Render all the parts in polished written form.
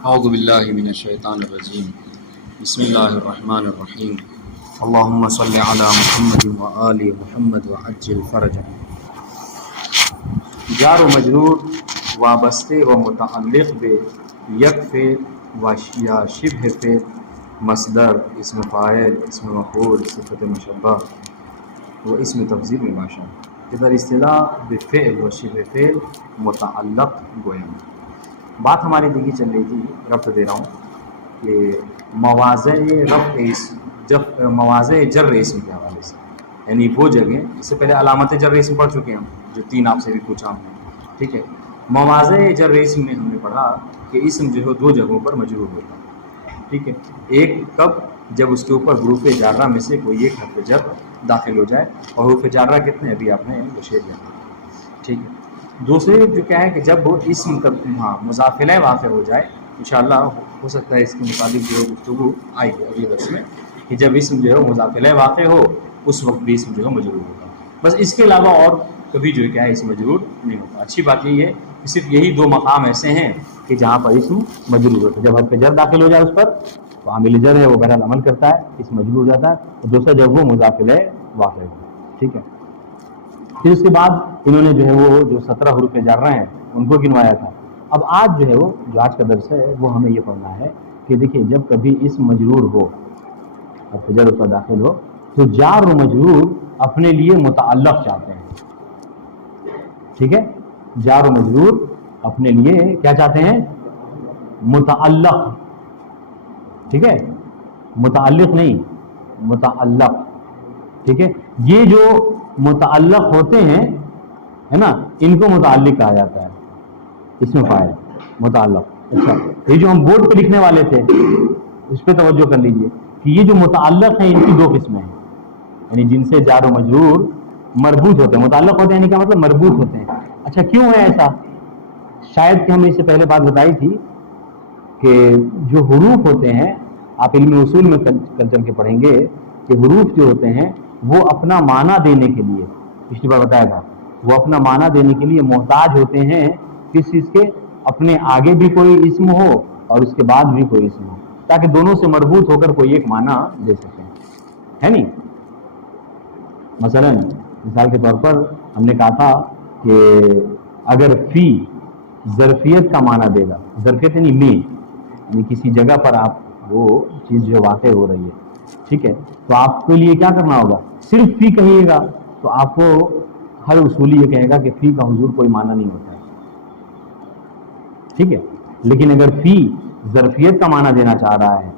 اعوذ باللہ من الشیطان الرجیم بسم اللہ الرحمن الرحیم اللہم صلی علی محمد و آل محمد وعجل فرجہ۔ جار و مجرور وابستے و متعلق بے یک فعل و یا شبہ فعل، مصدر، اسم فاعل، اسم مفعول، صفت مشبہ و اسم تفضیل میں ماشاء ادھر اصطلاح بفعل و شبہ فعل متعلق گویا۔ بات ہماری دیکھی چل رہی تھی، ربط دے رہا ہوں کہ مواضع جر اسم کے حوالے سے، یعنی وہ جگہ، اس سے پہلے علامت جر اسم پڑھ چکے ہیں ہم، جو 3 آپ سے بھی پوچھا ہم نے، ٹھیک ہے۔ مواضع جر اسم میں ہم نے پڑھا کہ اسم جو ہے 2 جگہوں پر مجرور ہوتا ہے، ٹھیک ہے۔ ایک کب؟ جب اس کے اوپر حروف جارہ میں سے کوئی ایک حرف جر داخل ہو جائے، اور حروف جارہ کتنے ابھی آپ نے وہ شیئر کیا، ٹھیک ہے۔ دوسرے جو کیا ہے کہ جب وہ اسم مضافلہ واقع ہو جائے، انشاءاللہ ہو سکتا ہے اس کے مطابق جو گفتگو آئے گی اگلے درس میں، کہ جب اسم جو ہے مضافلہ واقع ہو اس وقت بھی اسم جو ہے مجرور ہوگا، بس اس کے علاوہ اور کبھی جو ہے اسم مجرور نہیں ہوتا۔ اچھی بات یہ ہے کہ صرف یہی 2 مقام ایسے ہیں کہ جہاں پر اسم مجرور ہوتا ہے، جب حرف جر داخل ہو جائے اس پر تو عامل جر ہے وہ بہرحال عمل کرتا ہے، اسم مجرور ہو جاتا ہے، اور دوسرا جب وہ مضافلہ واقع ہو، ٹھیک ہے۔ پھر اس کے بعد انہوں نے جو ہے وہ جو 17 حروف جارہ ہیں ان کو گنوایا تھا۔ اب آج جو ہے وہ جو آج کا درس ہے وہ ہمیں یہ پڑھنا ہے کہ دیکھیے جب کبھی اسم مجرور ہو اور جر اس پر داخل ہو تو جار و مجرور اپنے لیے متعلق چاہتے ہیں، ٹھیک ہے۔ جار و مجرور اپنے لیے کیا چاہتے ہیں؟ متعلق، ٹھیک ہے، متعلق نہیں، متعلق، ٹھیک ہے۔ یہ جو متعلق ہوتے ہیں ہے نا، ان کو متعلق کہا جاتا ہے، اسم فاعل متعلق۔ اچھا، یہ جو ہم بورڈ پہ لکھنے والے تھے اس پہ توجہ کر لیجئے کہ یہ جو متعلق ہیں ان کی 2 قسمیں ہیں، یعنی جن سے جار و مجرور مربوط ہوتے ہیں، متعلق ہوتے ہیں یعنی کیا مطلب مربوط ہوتے ہیں۔ اچھا کیوں ہے ایسا؟ شاید کہ ہم نے اس سے پہلے بات بتائی تھی کہ جو حروف ہوتے ہیں، آپ علم اصول میں کل چل کے پڑھیں گے کہ حروف جو ہوتے ہیں وہ اپنا معنی دینے کے لیے، پچھلی بار بتایا تھا، وہ اپنا معنی دینے کے لیے محتاج ہوتے ہیں کس چیز کے؟ اپنے آگے بھی کوئی اسم ہو اور اس کے بعد بھی کوئی اسم ہو، تاکہ دونوں سے مربوط ہو کر کوئی ایک معنی دے سکیں، ہے نہیں؟ مثال کے طور پر ہم نے کہا تھا کہ اگر فی ظرفیت کا معنی دے گا، ظرفیت یعنی میں، یعنی کسی جگہ پر آپ وہ چیز جو واقع ہو رہی ہے، ٹھیک ہے، تو آپ کے لیے کیا کرنا ہوگا؟ صرف فی کہیے گا تو آپ کو ہر اصولی یہ کہے گا کہ فی کا حضور کوئی معنی نہیں ہوتا ہے، ٹھیک ہے۔ لیکن اگر فی ظرفیت کا معنی دینا چاہ رہا ہے،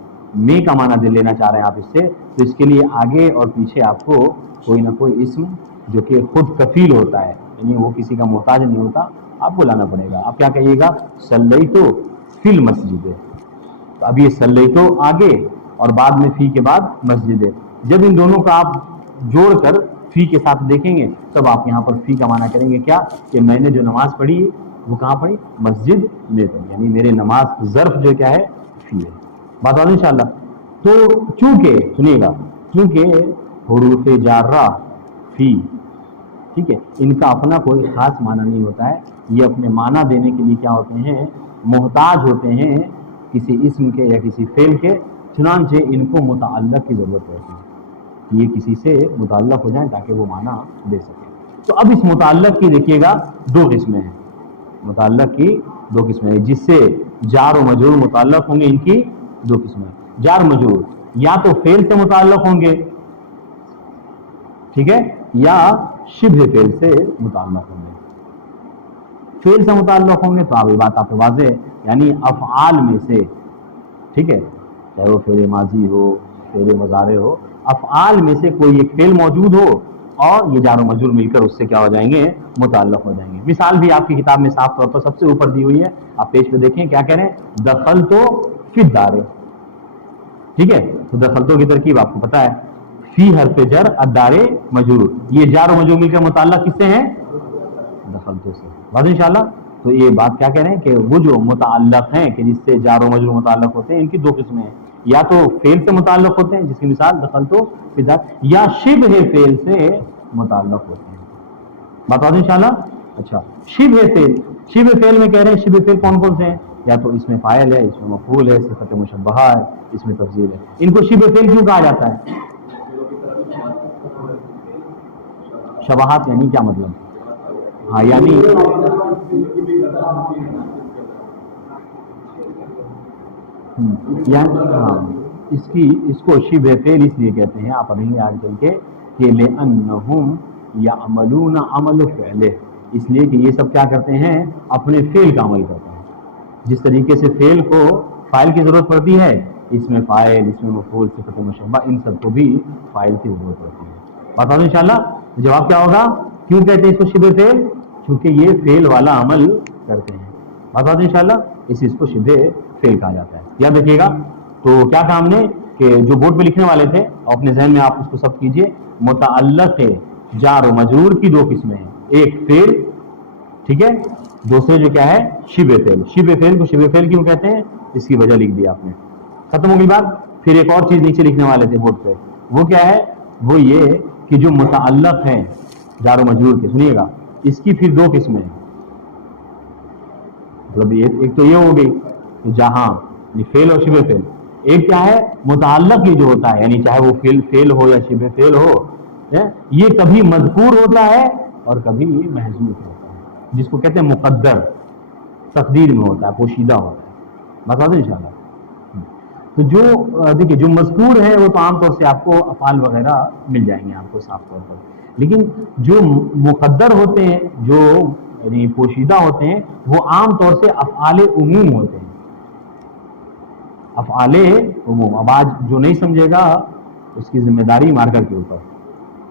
میں کا معنی لینا چاہ رہے ہیں آپ اس سے، تو اس کے لیے آگے اور پیچھے آپ کو کوئی نہ کوئی اسم جو کہ خود کفیل ہوتا ہے، یعنی وہ کسی کا محتاج نہیں ہوتا، آپ کو لانا پڑے گا۔ آپ کیا کہیے گا؟ صلیتو فی المسجد، تو اب یہ صلیتو آگے اور بعد میں فی کے بعد مسجد ہے، جب ان دونوں کا آپ جوڑ کر فی کے ساتھ دیکھیں گے تب آپ یہاں پر فی کا معنی کریں گے کیا؟ کہ میں نے جو نماز پڑھی وہ کہاں پڑھی؟ مسجد میں پڑھی، یعنی میرے نماز ظرف جو کیا ہے؟ فی ہے۔ بات آ رہی انشاءاللہ۔ تو چونکہ سنیے گا، چونکہ حروف جارہ فی، ٹھیک ہے، ان کا اپنا کوئی خاص معنی نہیں ہوتا ہے، یہ اپنے معنی دینے کے لیے کیا ہوتے ہیں؟ محتاج ہوتے ہیں کسی اسم کے یا کسی فعل کے، چنانچہ ان کو متعلق کی ضرورت ہوتی ہے، یہ کسی سے متعلق ہو جائیں تاکہ وہ معنی دے سکے۔ تو اب اس متعلق کی دیکھیے گا 2 قسمیں ہیں، متعلق کی 2 قسمیں ہیں، جس سے جار و مجرور متعلق ہوں گے، ان کی 2 قسمیں ہیں۔ جار مجرور یا تو فعل سے متعلق ہوں گے، ٹھیک ہے، یا شبہ فعل سے متعلق ہوں گے۔ فعل سے متعلق ہوں گے تو یہ بات آپ کو واضح ہے، یعنی افعال میں سے، ٹھیک ہے، چاہے وہ فعل ماضی ہو، فعل مضارع ہو، افعال میں سے کوئی ایک فعل موجود ہو اور یہ جار و مجرور مل کر اس سے کیا ہو جائیں گے؟ متعلق ہو جائیں گے۔ مثال بھی آپ کی کتاب میں صاف طور پر سب سے اوپر دی ہوئی ہے، آپ پیج پہ دیکھیں کیا کہہ رہے ہیں؟ دخلتو فی الدار، ٹھیک ہے۔ تو دخلتو کی ترکیب آپ کو پتہ ہے، فی حرف جر، الدار مجرور، یہ جار و مجرور مل کر متعلق کس سے ہیں؟ دخلتو سے، بات انشاءاللہ۔ تو یہ بات کیا کہہ رہے ہیں کہ وہ جو متعلق ہیں کہ جس سے جار و مجرور متعلق ہوتے ہیں، ان کی 2 قسمیں ہیں، یا تو فعل سے متعلق ہوتے ہیں جس کی مثال دخلتو فی الدار، یا شبہ فعل سے متعلق ہوتے ہیں، بات آتی انشاءاللہ۔ اچھا، شبہ فعل، شبہ فعل میں کہہ رہے ہیں شبہ فعل کون کون سے ہیں؟ یا تو اس میں فاعل ہے، اس میں مفعول ہے، صفت مشبہہ ہے، اس میں تفضیل ہے. ان کو شبہ فعل کیوں کہا جاتا ہے؟ شباہت یعنی کیا مطلب؟ ہاں یعنی ہاں اس کو شبہ فعل اس لیے کہتے ہیں، آپ پڑھیں گے آگے چل کے کہ لأنہم یعملون عمل فعلہ، اس لیے کہ یہ سب کیا کرتے ہیں؟ اپنے فعل کا عمل کرتے ہیں. جس طریقے سے فعل کو فاعل کی ضرورت پڑتی ہے، اس میں فاعل، اس میں مفعول، صفت مشبہ، ان سب کو بھی فاعل کی ضرورت پڑتی ہے. بتا دوں انشاءاللہ جواب کیا ہوگا. کیوں کہتے ہیں اس کو شبہ فعل؟ چونکہ یہ فعل والا عمل کرتے ہیں. بتا دوں انشاءاللہ اس کو شبہ فعل کہا جاتا ہے. یاد رکھیے گا. تو کیا کہا ہم نے کہ جو بورڈ پہ لکھنے والے تھے اپنے ذہن میں آپ اس کو سب کیجئے. متعلق جار و مجرور کی دو قسمیں ہیں، ایک فعل، ٹھیک ہے، دوسرے جو کیا ہے شبہ فعل. شبہ فعل کو شبہ فعل کیوں کہتے ہیں؟ اس کی وجہ لکھ دی آپ نے. ختم ہو گئی بات. پھر ایک اور چیز نیچے لکھنے والے تھے بورڈ پہ، وہ کیا ہے؟ وہ یہ کہ جو متعلق ہے جار و مجرور کے، سنیے گا، اس کی پھر دو قسمیں ہیں. مطلب ایک تو یہ ہو گئی کہ جہاں فعل اور شبہ فعل. ایک کیا ہے؟ متعلق یہ جو ہوتا ہے، یعنی چاہے وہ فعل ہو یا شبہ فعل ہو، یہ کبھی مذکور ہوتا ہے اور کبھی محذوف ہوتا ہے، جس کو کہتے ہیں مقدر، تقدیر میں ہوتا ہے، پوشیدہ ہوتا ہے. بتا دیں انشاءاللہ. تو جو دیکھیے جو مذکور ہے وہ تو عام طور سے آپ کو افعال وغیرہ مل جائیں گے آپ کو صاف طور پر، لیکن جو مقدر ہوتے ہیں، جو یعنی پوشیدہ ہوتے ہیں، وہ عام طور سے افعال عموم ہوتے ہیں. افعال عموم. اب آج جو نہیں سمجھے گا اس کی ذمہ داری مارکر کے اوپر،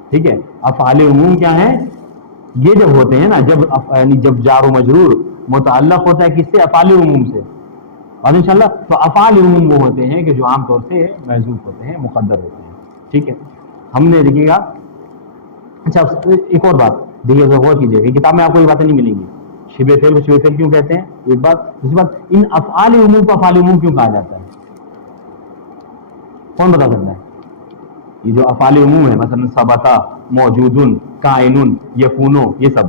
ٹھیک ہے. افعال عموم کیا ہیں؟ یہ جب ہوتے ہیں نا، یعنی جب جار و مجرور متعلق ہوتا ہے کس سے؟ افعال عموم سے. اور انشاءاللہ تو افعال عموم وہ ہوتے ہیں کہ جو عام طور سے محذوف ہوتے ہیں، مقدر ہوتے ہیں. ٹھیک ہے. ہم نے دیکھیے گا. اچھا ایک اور بات دیکھیے، غور کیجیے گا، کتاب میں آپ کو یہ باتیں نہیں ملیں گی. شبہ فعل کو شبہ فعل کیوں کہتے ہیں؟ ایک بات. دوسری بات، ان افعال عموم کو افعال عموم کیوں کہا جاتا ہے؟ کون بتا سکتا ہے؟ یہ جو افعال عموم ہے، مثلا ثبتا، موجودن، کائنن، یکون، یہ سب،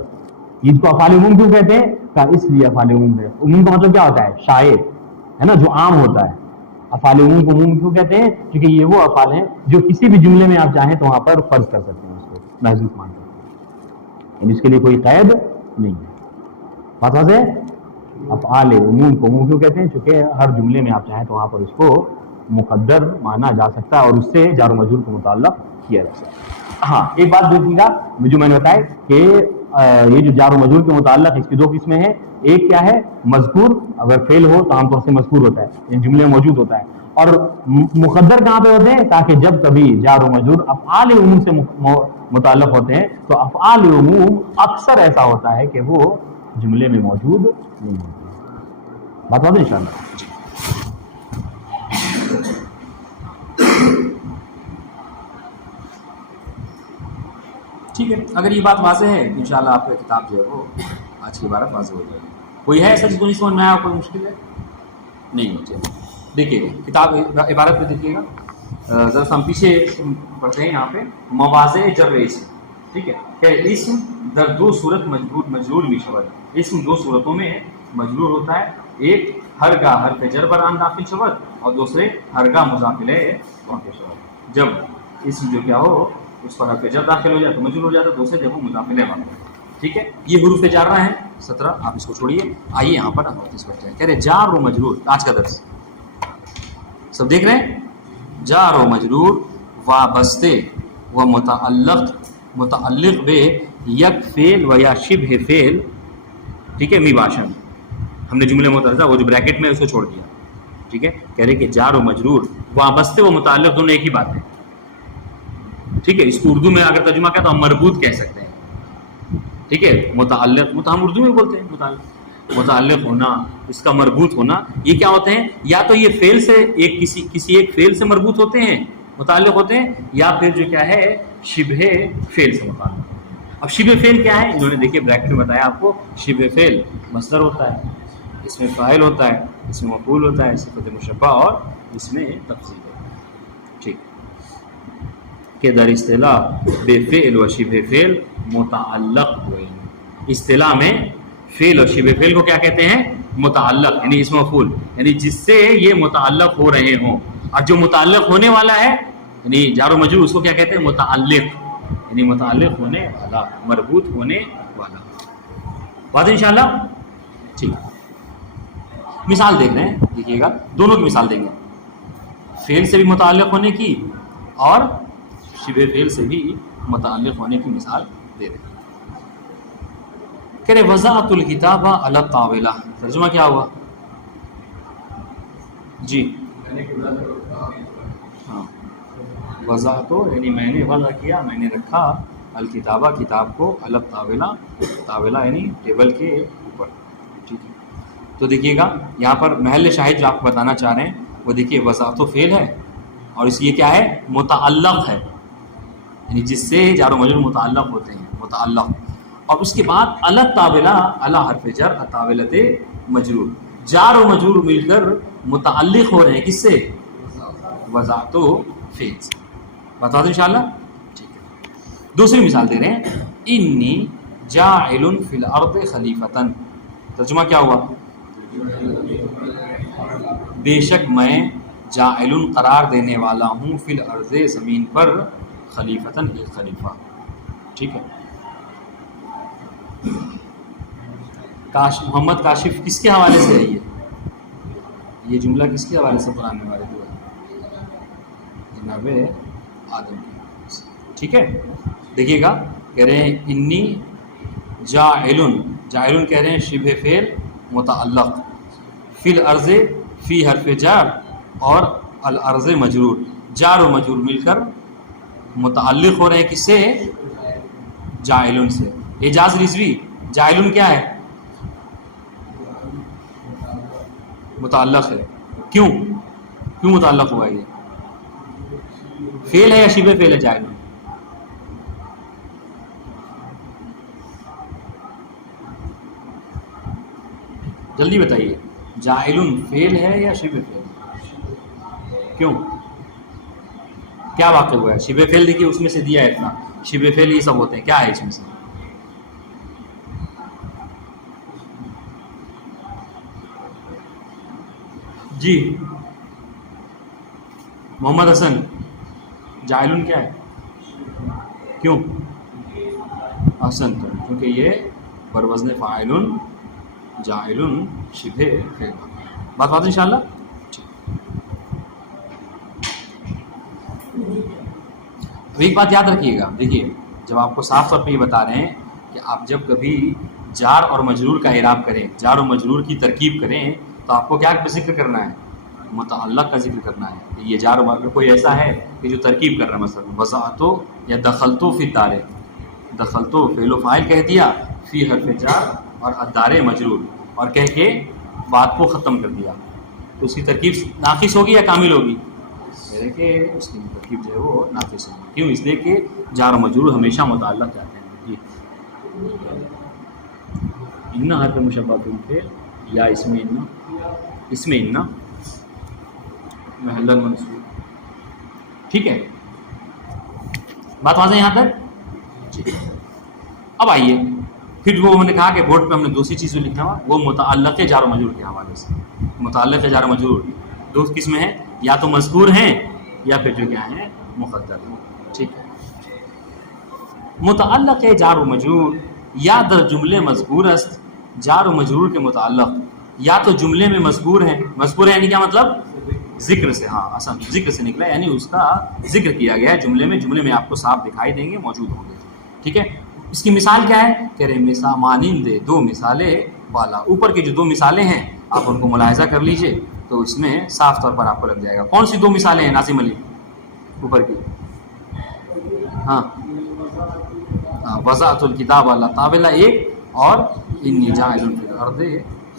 ان کو افعال عموم کیوں کہتے ہیں؟ اس لیے افعال عموم ہے. عموم کا مطلب کیا ہوتا ہے؟ شائع ہے نا، جو عام ہوتا ہے. افعال عموم کو عموم کیوں کہتے ہیں؟ کیونکہ یہ وہ افعال ہیں جو کسی بھی جملے میں آپ چاہیں تو وہاں پر فرض کر سکتے ہیں، اس کو محذوف مان سکتے ہیں، یعنی اس کے لیے کوئی قید نہیں ہے. بات واضح ہے؟ افعال عموم کو عموم کیوں کہتے ہیں؟ چونکہ ہر جملے میں آپ چاہیں تو وہاں پر اس کو مقدر مانا جا سکتا ہے اور اس سے جار و مجرور کو متعلق کیا جا سکتا ہے. ہاں ایک بات دیکھیے گا جو میں نے بتایا کہ یہ جو جار و مجرور کے متعلق اس کی دو قسمیں ہیں. ایک کیا ہے؟ مذکور، اگر فعل ہو تو عام طور سے مذکور ہوتا ہے، یعنی جملے میں موجود ہوتا ہے. اور مقدر کہاں پہ ہوتے ہیں؟ تاکہ جب کبھی جار و مجرور افعال عموم سے متعلق ہوتے ہیں تو افعال عموم اکثر ایسا ہوتا ہے کہ وہ جملے میں موجود نہیں ہوتے. بات بات انشاءاللہ. ٹھیک ہے. اگر یہ بات واضح ہے تو انشاءاللہ آپ کا کتاب جو ہے وہ آج کی عبارت واضح ہو جائے گی. کوئی ہے ایسا جس کو نہیں سمجھ میں آیا، کوئی مشکل ہے؟ نہیں ہوتی. دیکھیے کتاب عبارت پہ دیکھیے گا ذرا سا، ہم پیچھے پڑھتے ہیں. یہاں پہ مواضع جر اسم، ٹھیک ہے، کہ اسم در دو صورت مجرور بھی شود. اسم دو صورتوں میں مجرور ہوتا ہے. ایک ہرگاہ حرف جر بر آن داخل شود اور دوسرے ہرگاہ مضاف الیہ واقع شود. جب اسم جو کیا ہو اس پر حرف جر داخل ہو جائے تو مجرور ہو جاتا ہے، دوسرے جب وہ مضاف الیہ واقع ہو. ٹھیک ہے. یہ حروف جارہ ہیں 17. آپ اس کو چھوڑیے، آئیے یہاں پر اس پر کہہ رہے جار و مجرور. آج کا درس سب دیکھ رہے ہیں. جار و مجرور وابستے و متعلق بے یک فعل و یا شبہ فعل. ٹھیک ہے. می باشن ہم نے جملے متعلقہ وہ جو بریکٹ میں اس کو چھوڑ دیا. ٹھیک ہے. کہہ رہے کہ جار و مجرور وابستے و متعلق دونوں ایک ہی بات ہے. ٹھیک ہے. اس کو اردو میں اگر ترجمہ کیا تو ہم مربوط کہہ سکتے ہیں. ٹھیک ہے. متعلق ہم اردو میں بولتے ہیں، متعلق ہونا، اس کا مربوط ہونا، یہ کیا ہوتے ہیں؟ یا تو یہ فعل سے کسی ایک فعل سے مربوط ہوتے ہیں، متعلق ہوتے ہیں، یا پھر جو کیا ہے شبہ فعل سے متعلق ہوتے ہیں. اب شبہ فعل کیا ہے؟ انہوں نے دیکھیے بریکٹ میں بتایا آپ کو. شبہ فعل مصدر ہوتا ہے، اس میں فاعل ہوتا ہے، اس میں مفعول ہوتا ہے، صفت مشبہ اور اس میں تفصیل ہوتا ہے. ٹھیک کہ در اصطلاح بے فعل و شبہ فعل متعلق ہوئے. اصطلاح میں فعل اور شبہ فعل کو کیا کہتے ہیں؟ متعلق یعنی اسم مفعول یعنی جس سے یہ متعلق ہو رہے ہوں، اور جو متعلق ہونے والا ہے یعنی جار و مجرور اس کو کیا کہتے ہیں؟ متعلق، یعنی متعلق ہونے والا، مربوط ہونے والا. بات انشاءاللہ ٹھیک. مثال دیکھ رہے ہیں، دیکھیے گا دونوں کی مثال دیں گے، فعل سے بھی متعلق ہونے کی اور شبہ فعل سے بھی متعلق ہونے کی مثال دے رہے ہیں. کہہ رہے وضعت الکتاب علی الطاولہ، ترجمہ کیا ہوا؟ جی ہاں، وضعت یعنی میں نے وضع کیا، میں نے رکھا، الکتابہ کتاب کو، علی الطاولہ، طاولہ یعنی ٹیبل کے اوپر. ٹھیک ہے، تو دیکھیے گا یہاں پر محل شاہد جو آپ کو بتانا چاہ رہے ہیں وہ دیکھیے وضعت و فعل ہے اور اس یہ کیا ہے؟ متعلق ہے، یعنی جس سے جار و مجرور متعلق ہوتے ہیں، متعلق. اور اس کے بعد علی الطاولہ، علی حرف جر، الطاولۃ مجرور، جار و مجرور مل کر متعلق ہو رہے ہیں کس سے؟ وضعت و فعل سے. بتا دو انشاءاللہ ٹھیک ہے. دوسری مثال دے رہے ہیں، انی جاعل فی الارض خلیفتن، ترجمہ کیا ہوا؟ بے شک میں جاعل قرار دینے والا ہوں، فی الارض زمین پر، خلیفتن ایک خلیفہ. ٹھیک ہے. محمد کاشف کس کے حوالے سے ہے؟ یہ جملہ کس کے حوالے سے قرآن میں وارد ہوا ہے؟ جناب آدم کی. ٹھیک ہے، دیکھیے گا کہہ رہے ہیں انی جاعل، جاعل کہہ رہے ہیں شبہ فعل متعلق، فی الارض، فی حرف جار اور الارض مجرور، جار و مجرور مل کر متعلق ہو رہے ہیں کس سے؟ جاعل سے. اعجاز رضوی، جاعل کیا ہے؟ متعلق ہے. کیوں متعلق ہوا؟ یہ فعل ہے یا شبہ فعل ہے؟ جاعل جلدی بتائیے، جاعل فعل ہے یا شبہ فعل؟ کیوں؟ کیا واقع ہوا ہے؟ شبہ فعل دیکھیے اس میں سے دیا ہے اتنا، شبہ فعل یہ سب ہوتے ہیں، کیا ہے اس میں سے؟ جی محمد حسن، جاعل کیا ہے؟ کیوں؟ حسن تو کیونکہ یہ بروزن فاعل، جاعل شبہ فعل. بات بات انشاءاللہ. ایک بات یاد رکھیے گا، دیکھیے جب آپ کو صاف طور پہ یہ بتا رہے ہیں کہ آپ جب کبھی جار اور مجرور کا اعراب کریں، جار و مجرور کی ترکیب کریں، تو آپ کو کیا ذکر کرنا ہے؟ متعلق کا ذکر کرنا ہے. یہ جار و مجرور کوئی ایسا ہے کہ جو ترکیب کر رہا ہے، مثلا وضعت یا دخلت فی الدار، دخلت فعل و فاعل کہہ دیا، فی حرف جار اور الدار مجرور، اور کہہ کے بات کو ختم کر دیا، تو اس کی ترکیب ناقص ہوگی یا کامل ہوگی؟ کہ اس کی ترکیب جو ہے وہ ناقص ہوگی. کیوں؟ اس لیے کہ جار و مجرور ہمیشہ متعلق جاتے ہیں. جی ان حرف مشبہ بالفعل یا اسم ان محل المنصوب. ٹھیک ہے، بات واضح یہاں تک؟ جی. اب آئیے پھر وہ میں نے کہا کہ بورڈ پہ ہم نے دوسری چیز جو لکھا ہوا وہ متعلق جار و مجرور کے حوالے سے. متعلق جار و مجرور دو قسم ہیں، یا تو مذکور ہیں یا پھر جو کیا ہیں مقدر ہیں. ٹھیک ہے. متعلق جار و مجرور یا در جملے مذکور است، جار و مجرور کے متعلق یا تو جملے میں مذکور ہیں، مذکور ہے یعنی کیا مطلب؟ ذکر سے. ہاں اصل ذکر سے نکلا، یعنی اس کا ذکر کیا گیا ہے جملے میں، جملے میں آپ کو صاف دکھائی دیں گے، موجود ہوں گے. ٹھیک ہے. اس کی مثال کیا ہے؟ کہہ رہے مانند دو مثالیں والا. اوپر کی جو دو مثالیں ہیں آپ ان کو ملاحظہ کر لیجئے تو اس میں صاف طور پر آپ کو لگ جائے گا. کون سی دو مثالیں ہیں ناظم علی اوپر کی؟ ہاں وضعت الکتاب علی الطاولہ ایک، اور انی جاعل فی الارض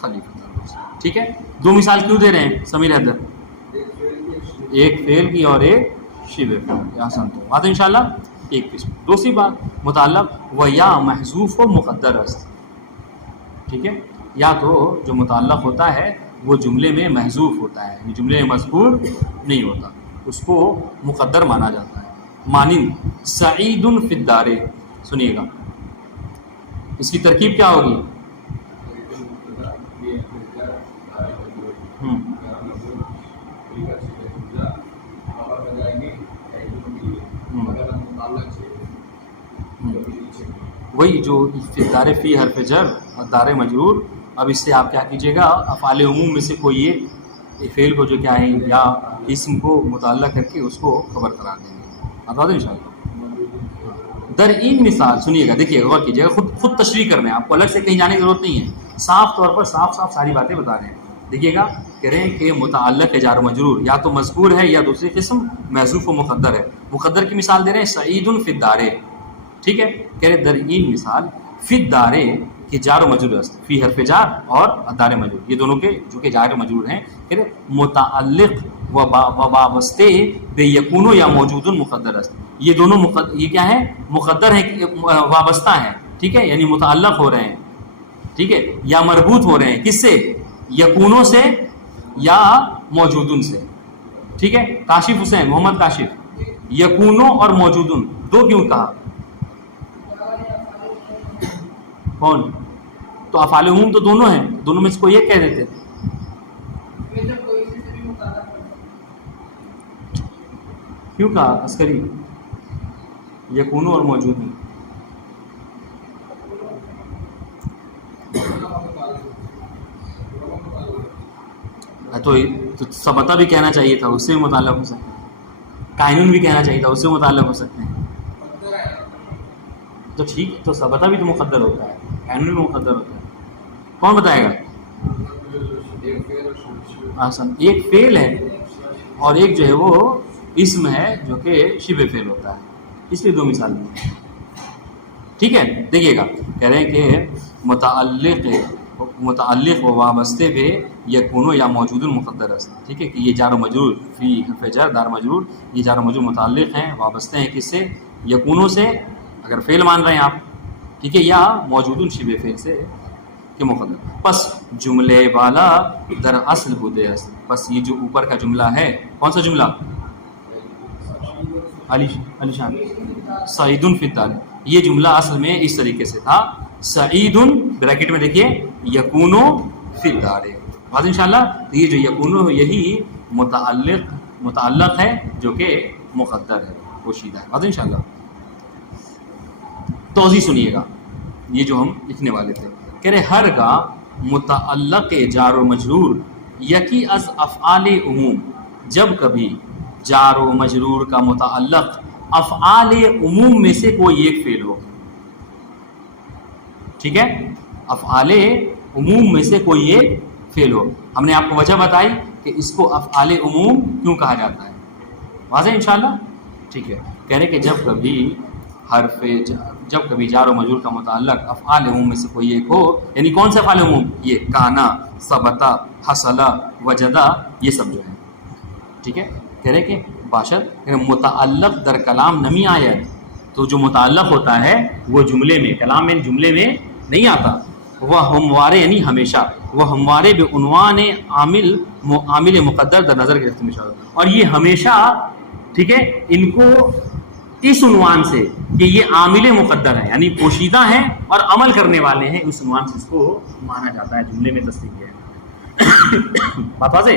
خلیفۃ. ٹھیک ہے. دو مثال کیوں دے رہے ہیں سمیر حیدر؟ ایک فعل کی اور ایک شبہ فعل. آسان تو بات انشاءاللہ. ایک قسم. دوسری بات متعلق و یا محذوف و مقدر است. ٹھیک ہے. یا تو جو متعلق ہوتا ہے وہ جملے میں محذوف ہوتا ہے، یعنی جملے میں مذکور نہیں ہوتا، اس کو مقدر مانا جاتا ہے. مانند سعید فی الدار. سنیے گا اس کی ترکیب کیا ہوگی؟ وہی جو دار فی حرف جر اور دار مجرور. اب اس سے آپ کیا کیجیے گا, افعال عموم میں سے کوئی ایک فعل کو جو کیا ہے یا اسم کو متعلق کر کے اس کو خبر قرار دیں گے. بتا دیں انشاءاللہ. در این مثال سنیے گا, دیکھیے غور کیجیے گا, خود تشریح کرنا ہے آپ کو, الگ سے کہیں جانے کی ضرورت نہیں ہے, صاف طور پر صاف ساری باتیں بتا رہے ہیں. دیکھیے گا, کہہ رہے ہیں کہ متعلق جار و مجرور یا تو مذکور ہے یا دوسری قسم محذوف و مقدر ہے. مقدر کی مثال دے رہے ہیں سعید فی الدار, ٹھیک ہے. کہہ رہے در این مثال فی الدار کہ جار و مجرور است, فی حرف جار اور دار مجرور, یہ دونوں کے جو کہ جار و مجرور ہیں, کہہ رہے متعلق و وابستے بے یکون یا موجود مقدر است. یہ دونوں یہ کیا ہے, مقدر ہیں, وابستہ ہیں, ٹھیک ہے, یعنی متعلق ہو رہے ہیں, ٹھیک ہے, یا مربوط ہو رہے ہیں کس سے, یکونوں سے یا موجودن سے, ٹھیک ہے. کاشف حسین, محمد کاشف, یکونوں اور موجودن دو کیوں کہا, کون؟ تو افعال عموم تو دونوں ہیں, دونوں میں سے کوئی ایک کہہ دیتے. کیوں کہا عسکری, یکونوں اور موجودن؟ تو ثبتا بھی کہنا چاہیے تھا, اس سے متعلق ہو سکتے ہیں. کائنون بھی کہنا چاہیے تھا, اس سے متعلق ہو سکتے ہیں. تو ٹھیک, تو ثبتا بھی تو مقدر ہوتا ہے, کائنون بھی مقدر ہوتا ہے. کون بتائے گا؟ آسان, ایک فعل ہے اور ایک جو ہے وہ اسم ہے جو کہ شبہ فعل ہوتا ہے, اس لیے دو مثال ہیں, ٹھیک ہے. دیکھیے گا, کہہ رہے ہیں کہ متعلق و وابستے بے یکونو یا موجود مقدر است, ٹھیک ہے, کہ یہ جار و مجرور فی حرف جر دار مجرور, یہ جار و مجرور متعلق ہیں, وابستے ہیں کس سے, یکونوں سے اگر فعل مان رہے ہیں آپ, ٹھیک ہے, یا موجود شبہ فعل سے کہ مقدر. پس جملے والا در اصل بودے است. پس یہ جو اوپر کا جملہ ہے, کون سا جملہ, علی شان, سعید فی الدار, یہ جملہ اصل میں اس طریقے سے تھا, سعید بریکٹ میں دیکھیے یکونو فی الدار. بات انشاءاللہ. تو یہ جو یکونو یہی متعلق ہے جو کہ مقدر ہے, پوشیدہ ہے. بات انشاءاللہ. توضیح سنیے گا, یہ جو ہم لکھنے والے تھے, کہہ رہے ہر گاہ متعلق جار و مجرور یکی از افعال عموم, جب کبھی جار و مجرور کا متعلق افعال عموم میں سے کوئی ایک فعل ہو, ٹھیک ہے, افعال عموم میں سے کوئی ایک فعل ہو. ہم نے آپ کو وجہ بتائی کہ اس کو افعال عموم کیوں کہا جاتا ہے, واضح انشاءاللہ, ٹھیک ہے. کہہ رہے کہ جب کبھی جار و مجرور کا متعلق افعال عموم میں سے کوئی ایک ہو, یعنی کون سے افعال عموم, یہ کانا, ثبتا, حصلا, وجدا, یہ سب جو ہے, ٹھیک ہے. کہہ رہے کہ باشد متعلق در کلام نمی آیت, تو جو متعلق ہوتا ہے وہ جملے میں, کلام میں جملے میں نہیں آتا. وہ ہموارے یعنی ہمیشہ, وہ ہموارے بے عنوان عامل مقدر در نظر گرفت میں, اور یہ ہمیشہ, ٹھیک ہے, ان کو اس عنوان سے کہ یہ عامل مقدر ہیں, یعنی پوشیدہ ہیں اور عمل کرنے والے ہیں, اس عنوان سے اس کو مانا جاتا ہے, جملے میں تصدیق ہے. بات واضح.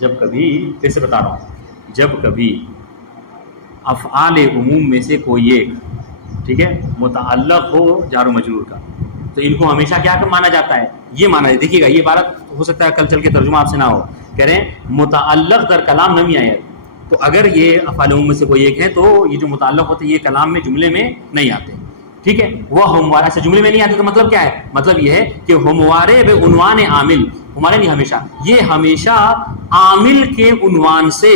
جب کبھی, پھر سے بتا رہا ہوں, جب کبھی افعال عموم میں سے کوئی ایک, ٹھیک ہے, متعلق ہو جار و مجرور کا, تو ان کو ہمیشہ کیا مانا جاتا ہے, یہ مانا ہے. دیکھیے گا, یہ عبارت ہو سکتا ہے کل چل کے ترجمہ آپ سے نہ ہو. کہہ رہے ہیں متعلق در کلام نمی آیت, تو اگر یہ افعال عموم میں سے کوئی ایک ہے تو یہ جو متعلق ہوتے ہیں یہ کلام میں جملے میں نہیں آتے, ٹھیک ہے. وہ ہموارے سے جملے میں نہیں آتے, تو مطلب کیا ہے, مطلب یہ ہے کہ ہموارے بے عنوان عامل, ہمارے نہیں ہمیشہ, یہ ہمیشہ عامل کے عنوان سے,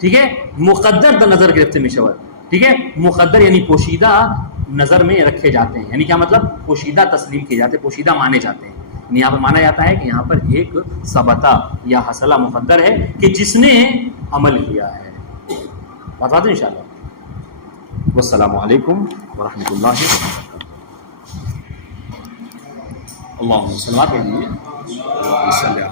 ٹھیک ہے, مقدر در نظر گرفتے میں شود, ٹھیک ہے, مقدر یعنی پوشیدہ نظر میں رکھے جاتے ہیں, یعنی کیا مطلب, پوشیدہ تسلیم کیے جاتے ہیں, پوشیدہ مانے جاتے ہیں. یہاں پر مانا جاتا ہے کہ یہاں پر ایک ثبتا یا حصلہ مقدر ہے کہ جس نے عمل کیا ہے. بتا دیں انشاءاللہ. والسلام علیکم ورحمۃ اللہ وبرکاتہ. اللہم صلی اللہ علیہ وسلم.